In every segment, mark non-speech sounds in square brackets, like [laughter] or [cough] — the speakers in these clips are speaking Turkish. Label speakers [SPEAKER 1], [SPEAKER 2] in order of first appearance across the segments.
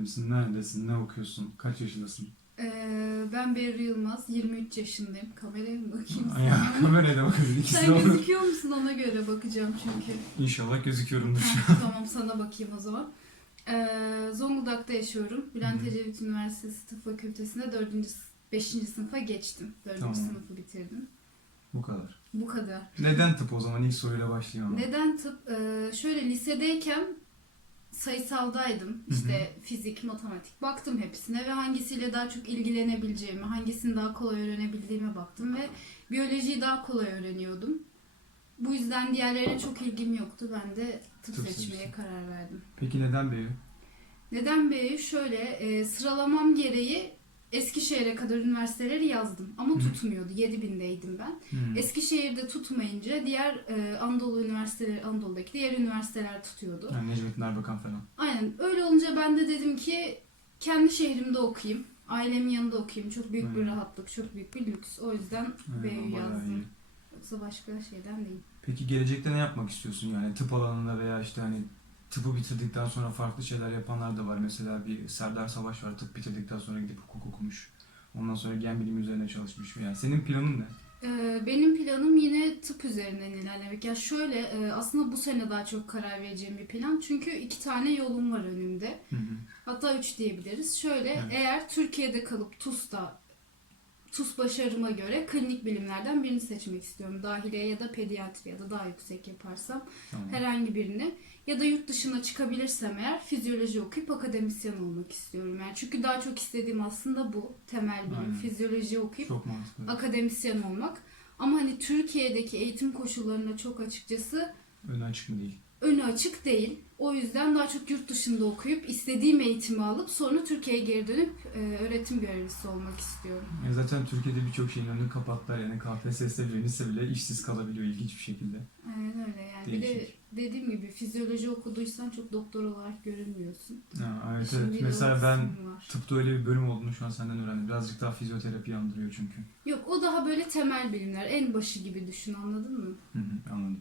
[SPEAKER 1] misin? Neredesin? Ne okuyorsun? Kaç yaşındasın?
[SPEAKER 2] Ee, ben Berri Yılmaz, 23 yaşındayım. Kameraya mı bakayım [laughs]
[SPEAKER 1] Ya
[SPEAKER 2] sana?
[SPEAKER 1] kameraya da bakıyoruz. İkisi de
[SPEAKER 2] Sen
[SPEAKER 1] olur.
[SPEAKER 2] gözüküyor musun ona göre bakacağım çünkü.
[SPEAKER 1] İnşallah gözüküyorumdur.
[SPEAKER 2] Ha, tamam sana bakayım o zaman. Ee, Zonguldak'ta yaşıyorum. Bülent
[SPEAKER 1] hı.
[SPEAKER 2] Ecevit Üniversitesi Tıp Fakültesi'nde 4. 5. sınıfa geçtim. 4.
[SPEAKER 1] Tamam.
[SPEAKER 2] sınıfı bitirdim.
[SPEAKER 1] Bu kadar.
[SPEAKER 2] Bu kadar.
[SPEAKER 1] Neden tıp o zaman? İlk soruyla başlayalım.
[SPEAKER 2] Neden tıp? Ee, şöyle lisedeyken sayısaldaydım. İşte fizik, matematik. Baktım hepsine ve hangisiyle daha çok ilgilenebileceğimi, hangisini daha kolay öğrenebildiğime baktım ve biyolojiyi daha kolay öğreniyordum. Bu yüzden diğerlerine çok ilgim yoktu. Ben de tıp,
[SPEAKER 1] Tıp
[SPEAKER 2] seçmeye
[SPEAKER 1] seçtin.
[SPEAKER 2] karar verdim.
[SPEAKER 1] Peki neden Beyo?
[SPEAKER 2] Neden B'yi? Şöyle e, sıralamam gereği Eskişehir'e kadar üniversiteleri yazdım. Ama
[SPEAKER 1] Hı.
[SPEAKER 2] tutmuyordu. 7000'deydim ben.
[SPEAKER 1] Hmm.
[SPEAKER 2] Eskişehir'de tutmayınca diğer e, Anadolu üniversiteleri, Anadolu'daki diğer üniversiteler tutuyordu.
[SPEAKER 1] Yani Necmettin Erbakan falan.
[SPEAKER 2] Aynen. Öyle olunca ben de dedim ki kendi şehrimde okuyayım. Ailemin yanında okuyayım. Çok büyük bir
[SPEAKER 1] Aynen.
[SPEAKER 2] rahatlık, çok büyük bir lüks. O yüzden B'yi
[SPEAKER 1] bayağı iyi.
[SPEAKER 2] yazdım. Yoksa başka şeyden değil.
[SPEAKER 1] Peki gelecekte ne yapmak istiyorsun yani tıp alanında veya işte hani tıpı bitirdikten sonra farklı şeyler yapanlar da var. Mesela bir Serdar Savaş var tıp bitirdikten sonra gidip hukuk okumuş. Ondan sonra gen bilimi üzerine çalışmış. Yani senin planın ne?
[SPEAKER 2] Ee, benim planım yine tıp üzerinden ilerlemek. Ya şöyle e, aslında bu sene daha çok karar vereceğim bir plan. Çünkü iki tane yolum var önümde.
[SPEAKER 1] Hı hı.
[SPEAKER 2] Hatta üç diyebiliriz. Şöyle
[SPEAKER 1] Evet.
[SPEAKER 2] eğer Türkiye'de kalıp TUS'ta TUS başarıma göre klinik bilimlerden birini seçmek istiyorum. Dahiliye ya da pediatri ya da daha yüksek yaparsam
[SPEAKER 1] Tamam.
[SPEAKER 2] herhangi birini. Ya da yurt dışına çıkabilirsem eğer fizyoloji okuyup akademisyen olmak istiyorum. Yani çünkü daha çok istediğim aslında bu. Temel bilim,
[SPEAKER 1] Aynen.
[SPEAKER 2] fizyoloji okuyup akademisyen olmak. Ama hani Türkiye'deki eğitim koşullarına çok açıkçası
[SPEAKER 1] Önü açık değil?
[SPEAKER 2] önü açık değil. O yüzden daha çok yurt dışında okuyup istediğim eğitimi alıp sonra Türkiye'ye geri dönüp e, öğretim görevlisi olmak istiyorum.
[SPEAKER 1] Ya zaten Türkiye'de birçok şeyin önünü kapattılar yani KPSS'de bile lise bile işsiz kalabiliyor ilginç bir şekilde.
[SPEAKER 2] Aynen öyle yani. Bir de
[SPEAKER 1] Değişik.
[SPEAKER 2] dediğim gibi fizyoloji okuduysan çok doktor olarak görünmüyorsun.
[SPEAKER 1] Ha, evet evet. Mesela ben
[SPEAKER 2] var.
[SPEAKER 1] tıpta öyle bir bölüm olduğunu şu an senden öğrendim. Birazcık daha fizyoterapi andırıyor çünkü.
[SPEAKER 2] Yok o daha böyle temel bilimler. En başı gibi düşün anladın mı?
[SPEAKER 1] Hı hı, anladım.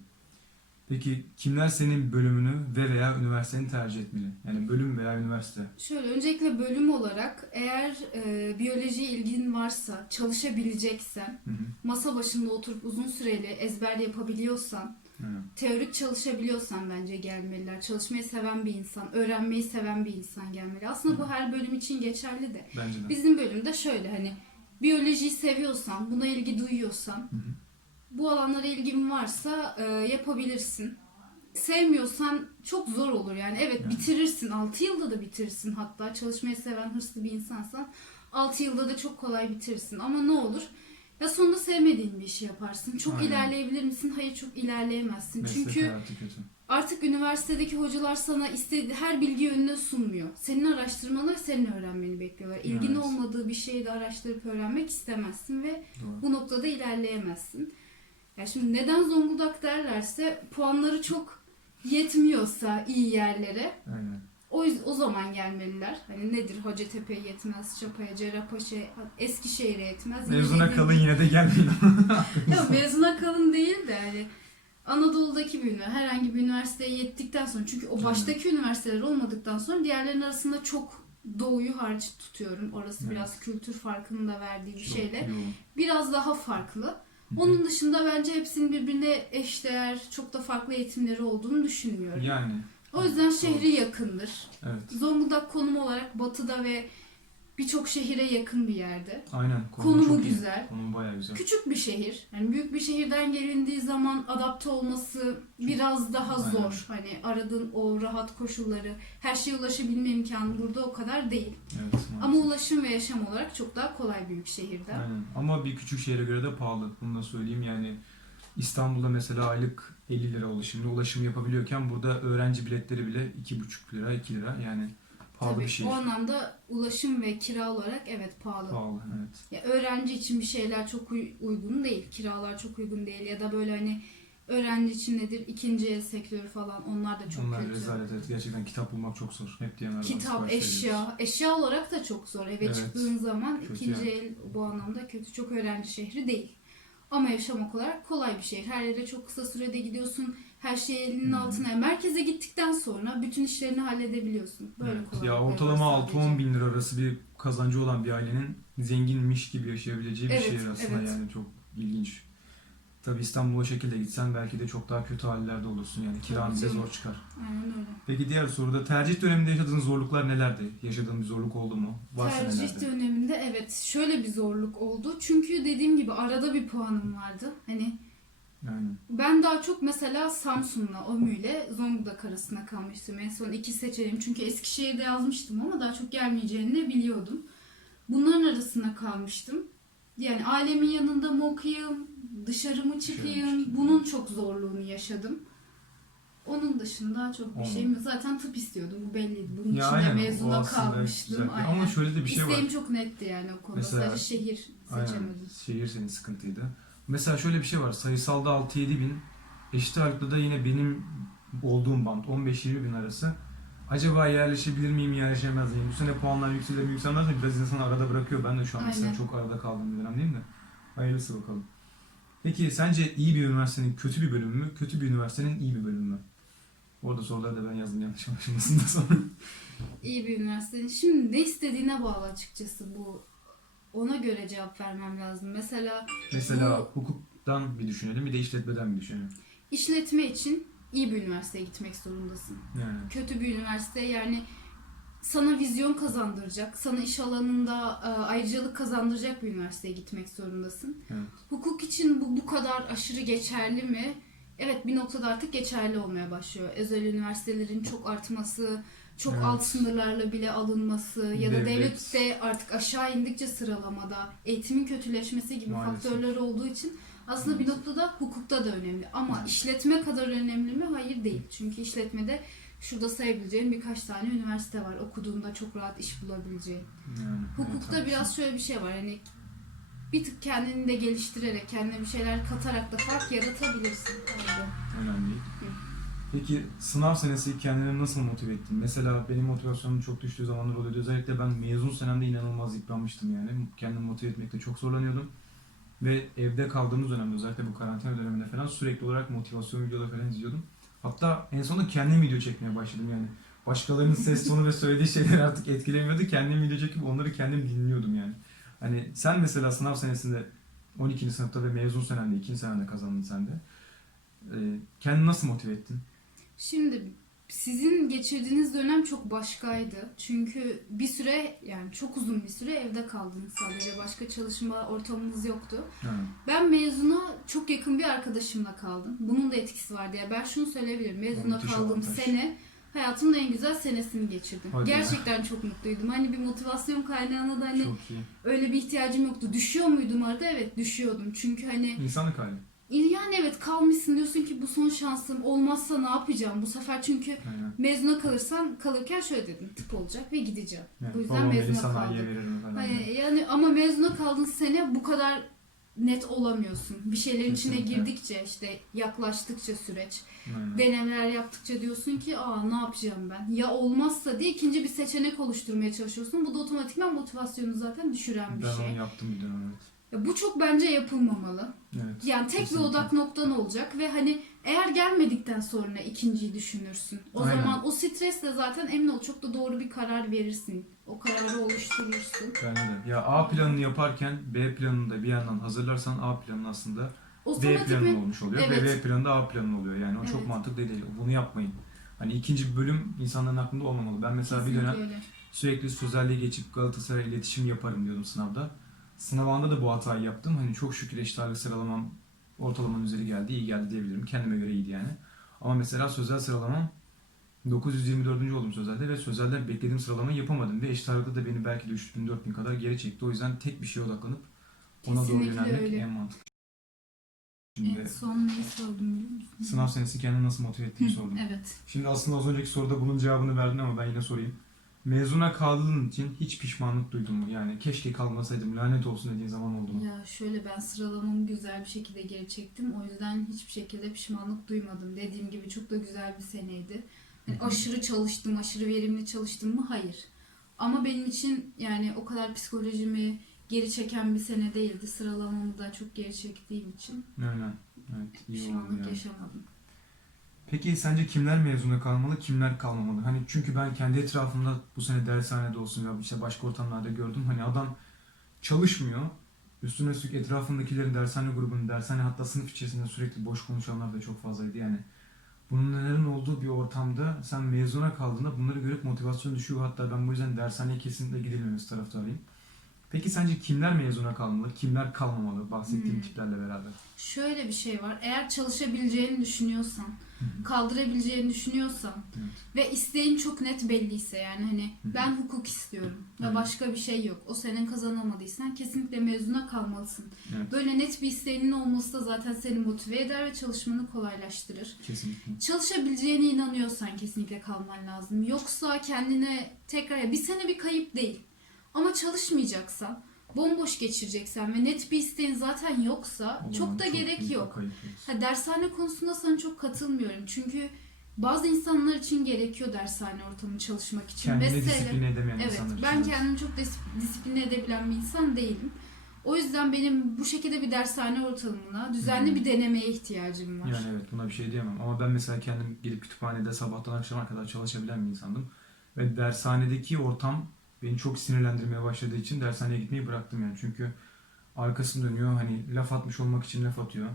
[SPEAKER 1] Peki kimler senin bölümünü ve veya üniversiteni tercih etmeli? Yani bölüm veya üniversite.
[SPEAKER 2] Şöyle öncelikle bölüm olarak eğer e, biyolojiye ilgin varsa, çalışabileceksen,
[SPEAKER 1] Hı hı.
[SPEAKER 2] masa başında oturup uzun süreli ezber yapabiliyorsan,
[SPEAKER 1] Aynen.
[SPEAKER 2] teorik çalışabiliyorsan bence gelmeliler. Çalışmayı seven bir insan, öğrenmeyi seven bir insan gelmeli. Aslında bu her bölüm için geçerli de.
[SPEAKER 1] Bence de.
[SPEAKER 2] Bizim bölümde şöyle hani biyolojiyi seviyorsan, buna ilgi duyuyorsan,
[SPEAKER 1] Hı hı.
[SPEAKER 2] Bu alanlara ilgin varsa e, yapabilirsin. Sevmiyorsan çok zor olur yani. Evet
[SPEAKER 1] Yani.
[SPEAKER 2] bitirirsin. 6 yılda da bitirirsin hatta. Çalışmayı seven hırslı bir insansan 6 yılda da çok kolay bitirirsin. Ama ne olur? Ya sonunda sevmediğin bir işi yaparsın. Çok
[SPEAKER 1] Aynen.
[SPEAKER 2] ilerleyebilir misin? Hayır çok ilerleyemezsin.
[SPEAKER 1] Meslek
[SPEAKER 2] Çünkü artık üniversitedeki hocalar sana istediği her bilgiyi önüne sunmuyor. Senin araştırmanı ve senin öğrenmeni bekliyorlar. İlgin
[SPEAKER 1] Evet.
[SPEAKER 2] olmadığı bir şeyi de araştırıp öğrenmek istemezsin ve
[SPEAKER 1] Doğru.
[SPEAKER 2] bu noktada ilerleyemezsin. Ya şimdi neden Zonguldak derlerse puanları çok yetmiyorsa iyi yerlere
[SPEAKER 1] Aynen.
[SPEAKER 2] o yüz- o zaman gelmeliler. Hani nedir Hacettepe yetmez, Çapa'ya, Cerrahpaşa, Eskişehir'e yetmez. Yine
[SPEAKER 1] Mezuna
[SPEAKER 2] dediğim-
[SPEAKER 1] kalın yine de gelmeyin. [laughs]
[SPEAKER 2] Ya mezuna kalın değil de hani Anadolu'daki bir üniversite, herhangi bir üniversiteye yettikten sonra çünkü o baştaki üniversiteler olmadıktan sonra diğerlerinin arasında çok doğuyu hariç tutuyorum. Orası
[SPEAKER 1] Evet.
[SPEAKER 2] biraz kültür farkının da verdiği bir
[SPEAKER 1] Çok
[SPEAKER 2] şeyle.
[SPEAKER 1] yoğun.
[SPEAKER 2] Biraz daha farklı. Onun dışında bence hepsinin birbirine eşdeğer, çok da farklı eğitimleri olduğunu düşünmüyorum.
[SPEAKER 1] Yani.
[SPEAKER 2] O yüzden şehri yakındır.
[SPEAKER 1] Evet.
[SPEAKER 2] Zonguldak konum olarak batıda ve birçok şehire yakın bir yerde.
[SPEAKER 1] Aynen.
[SPEAKER 2] Konumu
[SPEAKER 1] iyi.
[SPEAKER 2] güzel.
[SPEAKER 1] Konumu bayağı güzel.
[SPEAKER 2] Küçük bir şehir. Yani büyük bir şehirden gelindiği zaman adapte olması biraz daha
[SPEAKER 1] Aynen.
[SPEAKER 2] zor. Hani aradığın o rahat koşulları, her şeye ulaşabilme imkanı burada o kadar değil.
[SPEAKER 1] Evet.
[SPEAKER 2] Ama
[SPEAKER 1] maalesef.
[SPEAKER 2] ulaşım ve yaşam olarak çok daha kolay büyük şehirde.
[SPEAKER 1] Aynen. Ama bir küçük şehre göre de pahalı. Bunu da söyleyeyim yani. İstanbul'da mesela aylık 50 lira ulaşımlı ulaşım yapabiliyorken burada öğrenci biletleri bile 2,5 lira, 2 lira yani pahalı
[SPEAKER 2] Tabii
[SPEAKER 1] bir şey.
[SPEAKER 2] o anlamda ulaşım ve kira olarak evet pahalı.
[SPEAKER 1] Pahalı evet.
[SPEAKER 2] Ya öğrenci için bir şeyler çok uy- uygun değil. Kiralar çok uygun değil ya da böyle hani öğrenci için nedir ikinci el sektörü falan onlar da çok
[SPEAKER 1] Onlar
[SPEAKER 2] kötü.
[SPEAKER 1] rezalet evet. Gerçekten kitap bulmak çok zor. Hep var,
[SPEAKER 2] Kitap,
[SPEAKER 1] sipariş
[SPEAKER 2] eşya, eşya olarak da çok zor. Eve
[SPEAKER 1] Evet.
[SPEAKER 2] çıktığın zaman
[SPEAKER 1] Kötü
[SPEAKER 2] ikinci
[SPEAKER 1] yani.
[SPEAKER 2] el bu anlamda kötü. Çok öğrenci şehri değil. Ama yaşamak olarak kolay bir şehir. Her yere çok kısa sürede gidiyorsun. Her şeyi elinin
[SPEAKER 1] Hı.
[SPEAKER 2] altına. Merkeze gittikten sonra bütün işlerini halledebiliyorsun. Böyle
[SPEAKER 1] Evet.
[SPEAKER 2] kolaylıkları
[SPEAKER 1] Ya ortalama
[SPEAKER 2] sadece.
[SPEAKER 1] 6-10 bin lira arası bir kazancı olan bir ailenin zenginmiş gibi yaşayabileceği bir
[SPEAKER 2] Evet,
[SPEAKER 1] şehir aslında
[SPEAKER 2] evet.
[SPEAKER 1] yani çok ilginç. Tabi İstanbul'a şekilde gitsen belki de çok daha kötü hallerde olursun yani kiran
[SPEAKER 2] Tabii
[SPEAKER 1] bize
[SPEAKER 2] canım.
[SPEAKER 1] zor çıkar.
[SPEAKER 2] Aynen öyle.
[SPEAKER 1] Peki diğer soruda tercih döneminde yaşadığın zorluklar nelerdi? Yaşadığın bir zorluk oldu mu? Varsa
[SPEAKER 2] Tercih
[SPEAKER 1] nelerdi?
[SPEAKER 2] döneminde evet şöyle bir zorluk oldu. Çünkü dediğim gibi arada bir puanım vardı. Hani
[SPEAKER 1] Aynen.
[SPEAKER 2] ben daha çok mesela Samsun'la, OMÜ'yle Zonguldak arasında kalmıştım. En son iki seçeneğim. Çünkü Eskişehir'de yazmıştım ama daha çok gelmeyeceğini biliyordum. Bunların arasında kalmıştım. Yani ailemin yanında mı okuyayım, dışarı mı çıkayım? Bunun çok zorluğunu yaşadım. Onun dışında çok bir
[SPEAKER 1] Onun-
[SPEAKER 2] şeyim yok. Zaten tıp istiyordum. Bu belliydi. Bunun
[SPEAKER 1] Ya
[SPEAKER 2] içinde
[SPEAKER 1] aynen, o
[SPEAKER 2] mezuna
[SPEAKER 1] aslında
[SPEAKER 2] kalmıştım.
[SPEAKER 1] güzel.
[SPEAKER 2] Aynen.
[SPEAKER 1] Ama şöyle de bir şey var.
[SPEAKER 2] İsteğim çok netti yani o konuda.
[SPEAKER 1] Mesela-
[SPEAKER 2] Sadece şehir
[SPEAKER 1] Aynen.
[SPEAKER 2] seçemedim.
[SPEAKER 1] Şehir senin sıkıntıydı. Mesela şöyle bir şey var. Sayısalda 6-7 bin, eşit ağırlıkta da yine benim olduğum band 15-20 bin arası. Acaba yerleşebilir miyim, yerleşemez miyim? Bu sene puanlar yükselir mi, yükselmez mi? Biraz insanı arada bırakıyor. Ben de şu an mesela
[SPEAKER 2] Aynen.
[SPEAKER 1] çok arada kaldığım bir dönemdeyim de. Hayırlısı bakalım. Peki sence iyi bir üniversitenin kötü bir bölümü mü, kötü bir üniversitenin iyi bir bölümü mü? Orada soruları da ben yazdım yanlış anlaşılmasın da sonra.
[SPEAKER 2] İyi bir üniversitenin. Şimdi ne istediğine bağlı açıkçası bu. Ona göre cevap vermem lazım. Mesela
[SPEAKER 1] Mesela hukuktan bir düşünelim, bir de işletmeden bir düşünelim.
[SPEAKER 2] işletme için iyi bir üniversiteye gitmek zorundasın.
[SPEAKER 1] Yani
[SPEAKER 2] Kötü bir üniversite yani sana vizyon kazandıracak, sana iş alanında e, ayrıcalık kazandıracak bir üniversiteye gitmek zorundasın.
[SPEAKER 1] Evet.
[SPEAKER 2] Hukuk için bu bu kadar aşırı geçerli mi? Evet bir noktada artık geçerli olmaya başlıyor. Özel üniversitelerin çok artması, çok
[SPEAKER 1] Evet.
[SPEAKER 2] alt sınırlarla bile alınması ya da
[SPEAKER 1] Devlet.
[SPEAKER 2] devlette artık aşağı indikçe sıralamada eğitimin kötüleşmesi gibi
[SPEAKER 1] Maalesef.
[SPEAKER 2] faktörler olduğu için aslında bir
[SPEAKER 1] Maalesef.
[SPEAKER 2] noktada hukukta da önemli. Ama
[SPEAKER 1] Evet.
[SPEAKER 2] işletme kadar önemli mi? Hayır değil. Çünkü işletmede şurada sayabileceğin birkaç tane üniversite var. Okuduğunda çok rahat iş bulabileceğin.
[SPEAKER 1] yani.
[SPEAKER 2] Hukukta
[SPEAKER 1] evet,
[SPEAKER 2] biraz şöyle bir şey var. Hani bir tık kendini de geliştirerek, kendine bir şeyler katarak da fark yaratabilirsin. Orada.
[SPEAKER 1] Önemli. Peki sınav senesi kendini nasıl motive ettin? Mesela benim motivasyonum çok düştüğü zamanlar oluyordu. Özellikle ben mezun senemde inanılmaz yıpranmıştım yani. Kendimi motive etmekte çok zorlanıyordum. Ve evde kaldığımız dönemde özellikle bu karantina döneminde falan sürekli olarak motivasyon videoları falan izliyordum. Hatta en sonunda kendim video çekmeye başladım yani. Başkalarının [laughs] ses tonu ve söylediği şeyler artık etkilemiyordu. Kendim video çekip onları kendim dinliyordum yani. Hani sen mesela sınav senesinde 12. sınıfta ve mezun senemde, 2. senemde kazandın sen de. Ee, kendini nasıl motive ettin?
[SPEAKER 2] Şimdi sizin geçirdiğiniz dönem çok başkaydı. Çünkü bir süre yani çok uzun bir süre evde kaldınız sadece. Başka çalışma ortamınız yoktu.
[SPEAKER 1] Ha,
[SPEAKER 2] Ben mezuna çok yakın bir arkadaşımla kaldım. Bunun da etkisi vardı. Ya ben şunu söyleyebilirim. Mezuna
[SPEAKER 1] Müthiş
[SPEAKER 2] kaldığım
[SPEAKER 1] avantaj.
[SPEAKER 2] sene hayatımın en güzel senesini geçirdim.
[SPEAKER 1] Hadi ya.
[SPEAKER 2] Gerçekten çok mutluydum. Hani bir motivasyon kaynağına da hani öyle bir ihtiyacım yoktu. Düşüyor muydum arada? Evet düşüyordum. Çünkü hani
[SPEAKER 1] İnsanlık hali.
[SPEAKER 2] Yani evet kalmışsın diyorsun ki bu son şansım olmazsa ne yapacağım bu sefer çünkü
[SPEAKER 1] Aynen.
[SPEAKER 2] mezuna kalırsan kalırken şöyle dedim tıp olacak ve gideceğim.
[SPEAKER 1] Yani
[SPEAKER 2] Bu yüzden mezuna kaldım. Hani yani ama mezuna kaldığın sene bu kadar net olamıyorsun. Bir şeylerin içine
[SPEAKER 1] Kesinlikle.
[SPEAKER 2] girdikçe işte yaklaştıkça süreç,
[SPEAKER 1] Aynen.
[SPEAKER 2] denemeler yaptıkça diyorsun ki aa ne yapacağım ben? Ya olmazsa diye ikinci bir seçenek oluşturmaya çalışıyorsun. Bu da otomatikman motivasyonu zaten düşüren bir
[SPEAKER 1] ben
[SPEAKER 2] şey.
[SPEAKER 1] onu yaptım bir dönem evet.
[SPEAKER 2] Ya bu çok bence yapılmamalı.
[SPEAKER 1] Evet.
[SPEAKER 2] Yani tek
[SPEAKER 1] Kesinlikle.
[SPEAKER 2] bir odak noktan olacak ve hani eğer gelmedikten sonra ikinciyi düşünürsün. O
[SPEAKER 1] Aynen.
[SPEAKER 2] zaman o stresle zaten emin ol çok da doğru bir karar verirsin. O kararı oluşturursun.
[SPEAKER 1] Bence de. Ya A planını yaparken B planını da bir yandan hazırlarsan A planın aslında B planın
[SPEAKER 2] Otomatikman
[SPEAKER 1] olmuş oluyor ve
[SPEAKER 2] Evet.
[SPEAKER 1] B planı da A planın oluyor. Yani o çok
[SPEAKER 2] Evet.
[SPEAKER 1] mantıklı değil. Bunu yapmayın. Hani ikinci bir bölüm insanların aklında olmamalı. Ben mesela bir
[SPEAKER 2] kesinlikle
[SPEAKER 1] dönem
[SPEAKER 2] öyle.
[SPEAKER 1] sürekli sözelliğe geçip Galatasaray iletişim yaparım diyordum sınavda. Sınav anında da bu hatayı yaptım. Hani çok şükür eşit ağırlık sıralamam ortalamanın üzeri geldi. iyi geldi diyebilirim. Kendime göre iyiydi yani. Ama mesela sözel sıralamam 924. oldum sözelde ve sözelde beklediğim sıralamayı yapamadım. Ve eşit ağırlıkta da beni belki de 3000 4000 kadar geri çekti. O yüzden tek bir şeye odaklanıp ona doğru
[SPEAKER 2] Kesinlikle
[SPEAKER 1] yönelmek
[SPEAKER 2] öyle.
[SPEAKER 1] en mantıklı. Şimdi
[SPEAKER 2] En son neyi sordum biliyor musun?
[SPEAKER 1] sınav senesi kendini nasıl motive ettiğini sordum.
[SPEAKER 2] Evet.
[SPEAKER 1] Şimdi aslında az önceki soruda bunun cevabını verdin ama ben yine sorayım. Mezuna kaldığın için hiç pişmanlık duydun mu? Yani keşke kalmasaydım lanet olsun dediğin zaman oldu mu?
[SPEAKER 2] Ya şöyle ben sıralamamı güzel bir şekilde geri çektim. O yüzden hiçbir şekilde pişmanlık duymadım. Dediğim gibi çok da güzel bir seneydi. Yani aşırı çalıştım, aşırı verimli çalıştım mı? Hayır. Ama benim için yani o kadar psikolojimi geri çeken bir sene değildi. Sıralamamı da çok geri çektiğim için
[SPEAKER 1] Aynen. Evet iyi oldu
[SPEAKER 2] pişmanlık
[SPEAKER 1] yani.
[SPEAKER 2] yaşamadım.
[SPEAKER 1] Peki sence kimler mezuna kalmalı, kimler kalmamalı? Hani çünkü ben kendi etrafımda bu sene dershanede olsun ya işte başka ortamlarda gördüm. Hani adam çalışmıyor. Üstüne üstlük etrafındakilerin dershane grubunun, dershane hatta sınıf içerisinde sürekli boş konuşanlar da çok fazlaydı yani. Bunun nelerin olduğu bir ortamda sen mezuna kaldığında bunları görüp motivasyon düşüyor. Hatta ben bu yüzden dershaneye kesinlikle gidilmemesi taraftarıyım. Peki sence kimler mezuna kalmalı, kimler kalmamalı bahsettiğim
[SPEAKER 2] Hmm.
[SPEAKER 1] tiplerle beraber?
[SPEAKER 2] Şöyle bir şey var. Eğer çalışabileceğini düşünüyorsan, kaldırabileceğini düşünüyorsan
[SPEAKER 1] Evet.
[SPEAKER 2] ve isteğin çok net belliyse yani hani ben hukuk istiyorum ve
[SPEAKER 1] Evet.
[SPEAKER 2] başka bir şey yok. O senin kazanamadıysan kesinlikle mezuna kalmalısın.
[SPEAKER 1] Evet,
[SPEAKER 2] Böyle net bir isteğinin olması da zaten seni motive eder ve çalışmanı kolaylaştırır.
[SPEAKER 1] kesinlikle.
[SPEAKER 2] Çalışabileceğine inanıyorsan kesinlikle kalman lazım. Yoksa kendine tekrar bir sene bir kayıp değil. Ama çalışmayacaksan, bomboş geçireceksen ve net bir isteğin zaten yoksa
[SPEAKER 1] O
[SPEAKER 2] çok da gerek
[SPEAKER 1] büyük bir
[SPEAKER 2] yok. Ha, dershane konusunda sana çok katılmıyorum. Çünkü bazı insanlar için gerekiyor dershane ortamı çalışmak için.
[SPEAKER 1] Kendini
[SPEAKER 2] Mesela-
[SPEAKER 1] disipline edemeyen
[SPEAKER 2] Evet,
[SPEAKER 1] insanlar için.
[SPEAKER 2] ben kendimi çok dis- disipline edebilen bir insan değilim. O yüzden benim bu şekilde bir dershane ortamına, düzenli
[SPEAKER 1] Hmm.
[SPEAKER 2] bir denemeye ihtiyacım var.
[SPEAKER 1] Yani evet buna bir şey diyemem ama ben mesela kendim gidip kütüphanede sabahtan akşama kadar çalışabilen bir insandım. Ve dershanedeki ortam beni çok sinirlendirmeye başladığı için dershaneye gitmeyi bıraktım yani. Çünkü arkasını dönüyor hani laf atmış olmak için laf atıyor.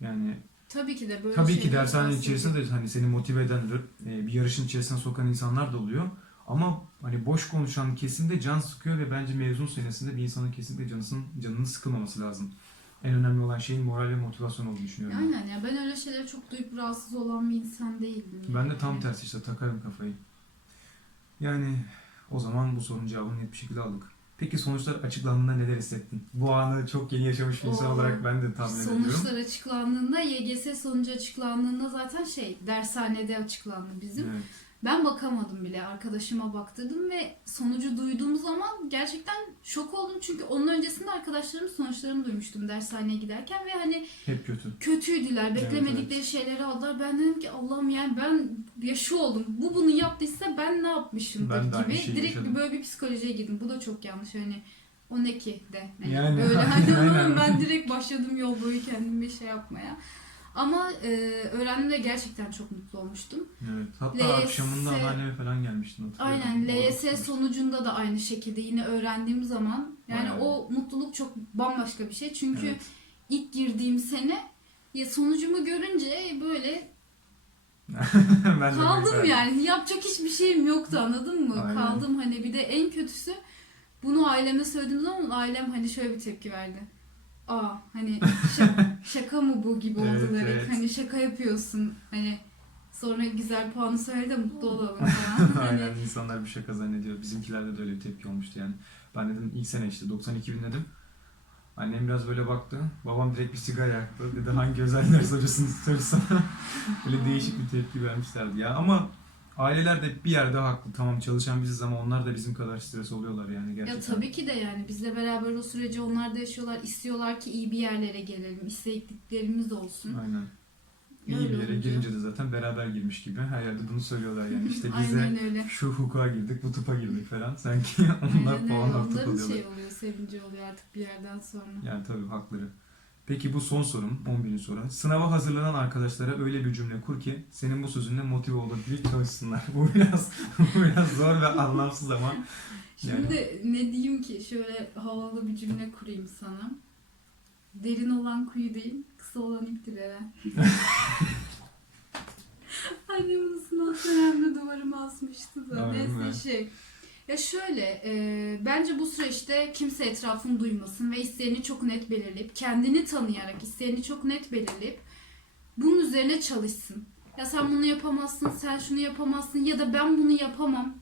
[SPEAKER 1] Yani
[SPEAKER 2] Tabii ki de böyle
[SPEAKER 1] tabii ki
[SPEAKER 2] şeyler
[SPEAKER 1] dershanenin içerisinde de hani seni motive eden, e, bir yarışın içerisine sokan insanlar da oluyor. Ama hani boş konuşan kesimde can sıkıyor ve bence mezun senesinde bir insanın kesinlikle canısının, canının sıkılmaması lazım. En önemli olan şeyin moral ve motivasyon olduğunu düşünüyorum.
[SPEAKER 2] Aynen ya ben öyle şeylere çok duyup rahatsız olan bir insan değilim.
[SPEAKER 1] Ben de tam
[SPEAKER 2] Yani.
[SPEAKER 1] tersi işte takarım kafayı. Yani o zaman bu sorunun cevabını net bir şekilde aldık. Peki sonuçlar açıklandığında neler hissettin? Bu anı çok yeni yaşamış bir insan
[SPEAKER 2] Oo.
[SPEAKER 1] olarak ben de tahmin ediyorum.
[SPEAKER 2] Sonuçlar açıklandığında, YGS sonucu açıklandığında zaten şey dershanede açıklandı bizim.
[SPEAKER 1] Evet.
[SPEAKER 2] Ben bakamadım bile. Arkadaşıma baktırdım ve sonucu duyduğum zaman gerçekten şok oldum. Çünkü onun öncesinde arkadaşlarımın sonuçlarını duymuştum dershaneye giderken ve hani
[SPEAKER 1] Hep kötü.
[SPEAKER 2] kötüydüler.
[SPEAKER 1] Evet,
[SPEAKER 2] Beklemedikleri şeyleri aldılar. Ben dedim ki Allah'ım yani ben ya şu oldum. Bu bunu yaptıysa ben ne
[SPEAKER 1] aynı
[SPEAKER 2] gibi.
[SPEAKER 1] şeyi
[SPEAKER 2] Direkt
[SPEAKER 1] yaşadım.
[SPEAKER 2] böyle bir psikolojiye girdim. Bu da çok yanlış. Hani o ne ki de. Hani
[SPEAKER 1] Yani,
[SPEAKER 2] böyle [laughs] hani [laughs] ben direkt başladım yol boyu kendime şey yapmaya. Ama e, öğrendiğimde gerçekten çok mutlu olmuştum.
[SPEAKER 1] Evet. Hatta
[SPEAKER 2] LYS
[SPEAKER 1] akşamında anneanneme falan gelmiştin.
[SPEAKER 2] Aynen LYS sonucunda da aynı şekilde yine öğrendiğim zaman yani
[SPEAKER 1] Bayağı.
[SPEAKER 2] o mutluluk çok bambaşka bir şey. Çünkü
[SPEAKER 1] Evet.
[SPEAKER 2] ilk girdiğim sene ya sonucumu görünce böyle [laughs]
[SPEAKER 1] ben
[SPEAKER 2] kaldım yani. Yapacak hiçbir şeyim yoktu anladın mı?
[SPEAKER 1] Aynen.
[SPEAKER 2] Kaldım hani bir de en kötüsü bunu aileme söylediğim zaman ailem hani şöyle bir tepki verdi. Aa hani [laughs] şaka, şaka mı bu gibi
[SPEAKER 1] Evet,
[SPEAKER 2] oldular.
[SPEAKER 1] evet.
[SPEAKER 2] Hani şaka yapıyorsun. Hani sonra güzel puanı söyle de mutlu olalım falan. [laughs] hani,
[SPEAKER 1] Aynen insanlar bir şaka zannediyor. Bizimkilerde de öyle bir tepki olmuştu yani. Ben dedim ilk sene işte 92 bin dedim. Annem biraz böyle baktı. Babam direkt bir sigara yaktı. Dedi hangi özel ders hocasını soruyorsan. [laughs] böyle değişik bir tepki vermişlerdi ya. Ama aileler de bir yerde haklı. Tamam çalışan biziz ama onlar da bizim kadar stres oluyorlar yani gerçekten.
[SPEAKER 2] Ya tabii ki de yani bizle beraber o süreci onlar da yaşıyorlar. İstiyorlar ki iyi bir yerlere gelelim. İstediklerimiz olsun.
[SPEAKER 1] Aynen. İyi
[SPEAKER 2] Öyle
[SPEAKER 1] bir yere
[SPEAKER 2] olunca-
[SPEAKER 1] girince de zaten beraber girmiş gibi. Her yerde bunu söylüyorlar yani. İşte [laughs] biz de
[SPEAKER 2] Aynen öyle.
[SPEAKER 1] şu hukuka girdik, bu tıpa girdik falan. Sanki [laughs] onlar
[SPEAKER 2] Aynen öyle.
[SPEAKER 1] puan artık
[SPEAKER 2] Onların
[SPEAKER 1] alıyorlar.
[SPEAKER 2] şey oluyor, sevinci oluyor artık bir yerden sonra.
[SPEAKER 1] Yani tabii hakları. Peki bu son sorum, 11. soru. Sınava hazırlanan arkadaşlara öyle bir cümle kur ki senin bu sözünle motive olabilir çalışsınlar. [laughs] Bu biraz bu biraz zor ve anlamsız ama
[SPEAKER 2] Şimdi ne diyeyim ki şöyle havalı bir cümle kurayım sana. Derin olan kuyu değil, kısa olan iptir Eren. [laughs] Annem bunu sınav dönemde duvarıma asmıştı da. Neyse şey. Ya şöyle, e, bence bu süreçte kimse etrafını duymasın ve isteğini çok net belirleyip, kendini tanıyarak isteğini çok net belirleyip bunun üzerine çalışsın. Ya sen bunu yapamazsın, sen şunu yapamazsın ya da ben bunu yapamam.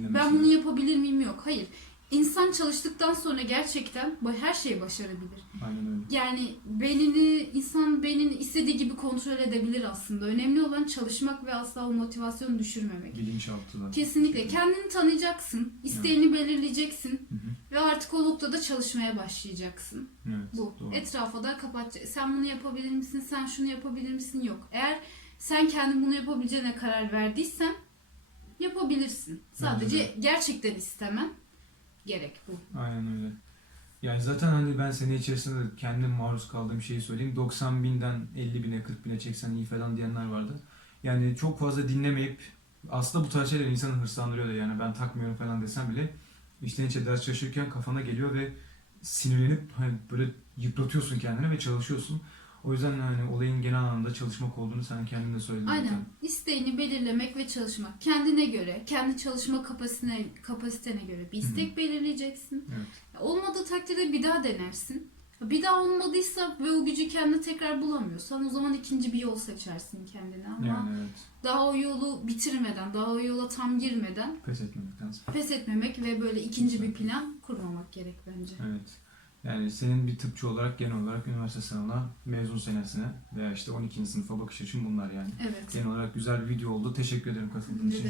[SPEAKER 1] evet.
[SPEAKER 2] Ben bunu yapabilir miyim? Yok. Hayır. İnsan çalıştıktan sonra gerçekten her şeyi başarabilir.
[SPEAKER 1] Aynen öyle.
[SPEAKER 2] Yani beynini, insan beynini istediği gibi kontrol edebilir aslında. Önemli olan çalışmak ve asla o motivasyonu düşürmemek.
[SPEAKER 1] Bilinçaltı zaten.
[SPEAKER 2] Kesinlikle. Kendini tanıyacaksın, isteğini belirleyeceksin
[SPEAKER 1] Hı hı.
[SPEAKER 2] ve artık o noktada çalışmaya başlayacaksın.
[SPEAKER 1] Evet,
[SPEAKER 2] Bu.
[SPEAKER 1] doğru.
[SPEAKER 2] Etrafa da kapatacaksın. Sen bunu yapabilir misin? Sen şunu yapabilir misin? Yok. Eğer sen kendin bunu yapabileceğine karar verdiysen yapabilirsin. Sadece gerçekten istemen gerek bu.
[SPEAKER 1] Aynen öyle. Yani zaten hani ben sene içerisinde de kendim maruz kaldığım şeyi söyleyeyim. 90 binden 50 bine 40 bine çeksen iyi falan diyenler vardı. yani çok fazla dinlemeyip aslında bu tarz şeyler insanı hırslandırıyor da yani ben takmıyorum falan desem bile içten içe ders çalışırken kafana geliyor ve sinirlenip hani böyle yıpratıyorsun kendini ve çalışıyorsun. O yüzden hani olayın genel anlamda çalışmak olduğunu sen kendin de söyledin.
[SPEAKER 2] Aynen.
[SPEAKER 1] zaten.
[SPEAKER 2] İsteğini belirlemek ve çalışmak. Kendine göre, kendi çalışma kapasitene, kapasitene göre bir istek belirleyeceksin.
[SPEAKER 1] Evet.
[SPEAKER 2] Olmadığı takdirde bir daha denersin. Bir daha olmadıysa ve o gücü kendine tekrar bulamıyorsan o zaman ikinci bir yol seçersin kendine ama
[SPEAKER 1] Yani evet.
[SPEAKER 2] daha o yolu bitirmeden, daha o yola tam girmeden
[SPEAKER 1] Pes etmemek lazım.
[SPEAKER 2] pes etmemek ve böyle ikinci bir plan kurmamak gerek bence.
[SPEAKER 1] Evet. Yani senin bir tıpçı olarak genel olarak üniversite sınavına, mezun senesine veya işte 12. sınıfa bakış açın bunlar yani.
[SPEAKER 2] Evet.
[SPEAKER 1] Genel olarak güzel bir video oldu. Teşekkür ederim katıldığın için.